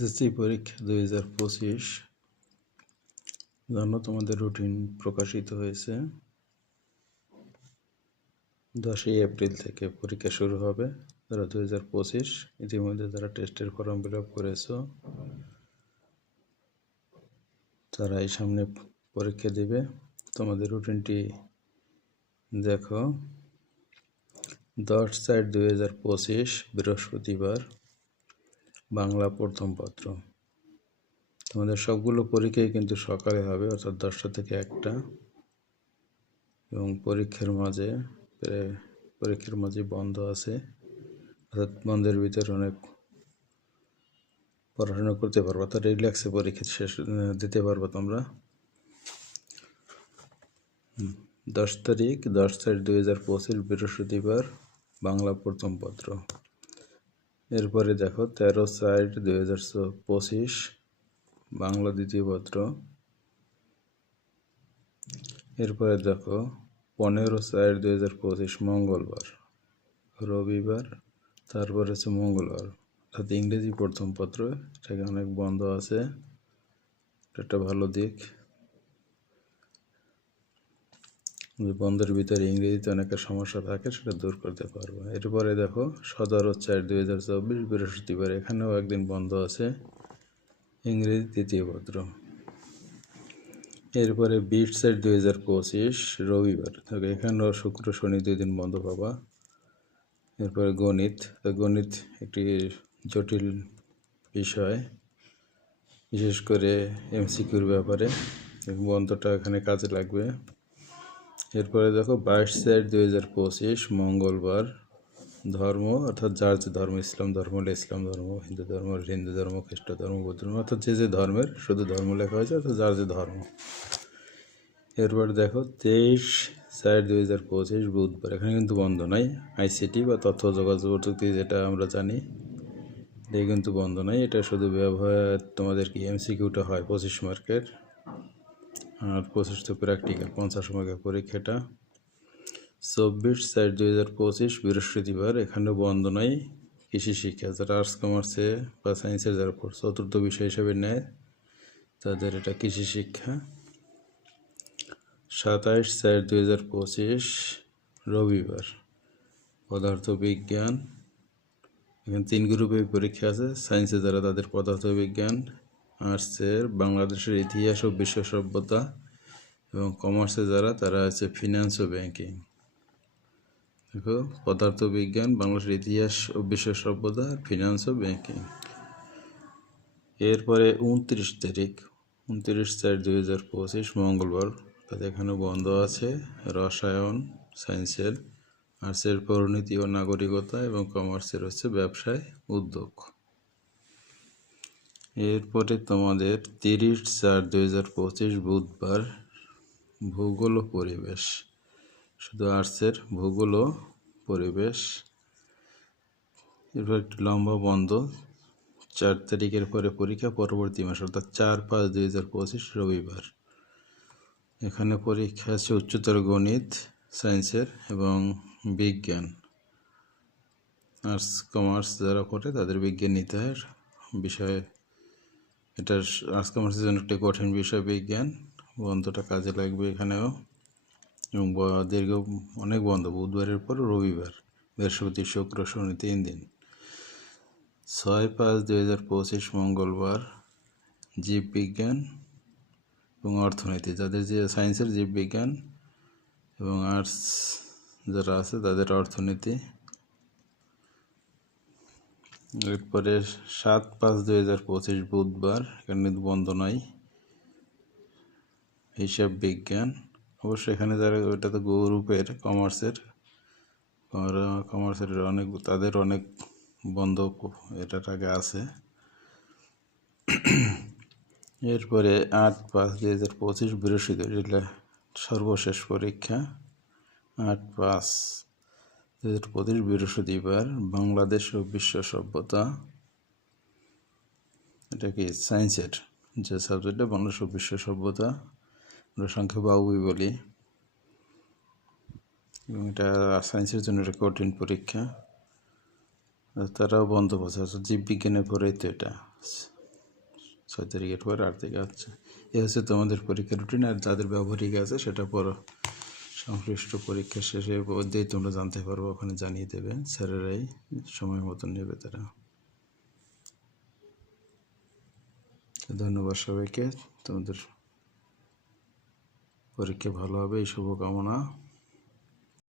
SSC পরীক্ষা 2025 জানো তোমাদের রুটিন প্রকাশিত হয়েছে। 10ই এপ্রিল থেকে পরীক্ষা শুরু হবে। যারা 2025 ইতিমধ্যে যারা টেস্টের ফর্ম ফিল আপ করেছো তারা এই সামনে পরীক্ষা দিবে। তোমাদের রুটিনটি দেখো। 10/4/2025 বৃহস্পতিবার, বাংলা প্রথম পত্র। তোমাদের সবগুলো পরীক্ষাই কিন্তু সকালে হবে, অর্থাৎ 10টা থেকে 1টা, এবং পরীক্ষার মাঝে বন্ধ আছে, অর্থাৎ বন্ধের ভিতরে অনেক পড়াশোনা করতে পারবা, অর্থাৎ রিল্যাক্সে পরীক্ষা শেষ দিতে পারবা তোমরা। 10 তারিখ 10/4/2025 বৃহস্পতিবার, বাংলা প্রথম পত্র। এরপরে দেখো 13/4/2025 বাংলা দ্বিতীয় পত্র। এরপরে দেখো 15/4/2025 মঙ্গলবার, রবিবার, তারপর হচ্ছে মঙ্গলবার, অর্থাৎ ইংরেজি প্রথম পত্র। এটাকে অনেক বন্ধ আছে, এটা ভালো দিক। বন্ধের ভিতরে ইংরেজিতে অনেকের সমস্যা থাকে, সেটা দূর করতে পারবো। এরপরে দেখো 17/4/2024 বৃহস্পতিবার, এখানেও একদিন বন্ধ আছে, ইংরেজি তৃতীয় পত্র। এরপরে 20/4/2025 রবিবার, এখানেও শুক্র শনি 2 দিন বন্ধ পাবা। এরপরে গণিত একটি জটিল বিষয়, বিশেষ করে এমসিকিউর ব্যাপারে, বন্ধটা এখানে কাজে লাগবে। এরপরে দেখো 22/4/2025 মঙ্গলবার, ধর্ম, অর্থাৎ যার যে ধর্ম, ইসলাম ধর্ম হলে ইসলাম ধর্ম, হিন্দু ধর্ম হলে হিন্দু ধর্ম, খ্রিস্ট ধর্ম, বৌদ্ধ ধর্ম, অর্থাৎ যে ধর্মের, শুধু ধর্ম লেখা হয়েছে, অর্থাৎ যার যে ধর্ম। এরপর দেখো 23/4/2025 বুধবার, এখানে কিন্তু বন্ধ নাই। আইসিটি বা তথ্য যোগাযোগ প্রযুক্তি যেটা আমরা জানি, এটা কিন্তু বন্ধ নাই। এটা শুধু ব্যবহার তোমাদের কি এমসিকিউটা হয় 25 মার্কের, আর 25 তো প্র্যাকটিক্যাল, 50 মার্কের পরীক্ষাটা। 24/4/2025 বৃহস্পতিবার, এখানেও বন্ধ নাই। কৃষি শিক্ষা, যারা আর্টস কমার্সে বা সায়েন্সের যারা চতুর্থ বিষয় হিসেবে নেয়, তাদের এটা কৃষি শিক্ষা। 27/4/2025 রবিবার, পদার্থ বিজ্ঞান। এখানে 3 গ্রুপে পরীক্ষা আছে। সায়েন্সে যারা, তাদের পদার্থ বিজ্ঞান, আর্টসের বাংলাদেশের ইতিহাস ও বিশ্ব সভ্যতা, এবং কমার্সে যারা, তারা আছে ফিনান্স ও ব্যাংকিং। দেখো, পদার্থ বিজ্ঞান, বাংলাদেশের ইতিহাস ও বিশ্ব সভ্যতা, ফিনান্স ও ব্যাংকিং। এরপরে 29/4/2025 মঙ্গলবার, তাদের এখানে বন্ধ আছে। রসায়ন সায়েন্সের, আর্টসের পরিণতি ও নাগরিকতা, এবং কমার্সের হচ্ছে ব্যবসায় উদ্যোগ। এরপরে তোমাদের 30/4/2025 বুধবার, ভূগোল ও পরিবেশ, শুধু আর্টসের ভূগোল ও পরিবেশ। এরপর একটু লম্বা বন্ধ। 4 তারিখের পরে পরীক্ষা, পরবর্তী মাস, অর্থাৎ 4/5/2025 রবিবার। এখানে পরীক্ষা আছে উচ্চতর গণিত সায়েন্সের এবং বিজ্ঞান। আর্টস কমার্স যারা পড়ে তাদের বিজ্ঞান নিতে হয় বিষয়। এটা আর্টস কমার্সের জন্য একটা কঠিন বিষয় বিজ্ঞান। বন্ধটা কাজে লাগবে এখানেও। এবং দীর্ঘ অনেক বন্ধ, বুধবারের পর রবিবার, বৃহস্পতি, শুক্র, শনি 3 দিন। 6/5/2025 মঙ্গলবার, জীববিজ্ঞান এবং অর্থনীতি, যাদের যে সায়েন্সের জীববিজ্ঞান, এবং আর্টস যারা আছে তাদের অর্থনীতি। এরপরে 7/5/2025 বুধবার, এখানে বন্ধ নাই, হিসাব বিজ্ঞান। অবশ্য এখানে যারা, ওটা তো গ্রুপের কমার্সের অনেক, তাদের অনেক বন্ধ এটার আগে আছে। এরপরে 8/5/2025 বৃহস্পতিবার, এটা সর্বশেষ পরীক্ষা। 8/5/2025 বৃহস্পতিবার, বাংলাদেশ ও বিশ্ব সভ্যতা। এটা কি সায়েন্সের যে সাবজেক্টটা, বাংলাদেশ ও বিশ্ব সভ্যতা, আমরা সংক্ষেপে বাউবি বলি। এবং এটা সায়েন্সের জন্য একটা কঠিন পরীক্ষা, তারাও বন্ধ বসে আছে। জীববিজ্ঞানের পরেই তো এটা। 6 তারিখের পর 8 থেকে। আচ্ছা, এ হচ্ছে তোমাদের পরীক্ষা রুটিন। আর যাদের ব্যবহারিক আছে সেটা পরে সংশ্লিষ্ট পরীক্ষা শেষে মধ্যেই তোমরা জানতে পারবো, ওখানে জানিয়ে দেবে, স্যারেরাই সময় মতন নেবে তারা। ধন্যবাদ সবাইকে, তোমাদের পরীক্ষা ভালো হবে এই শুভকামনা।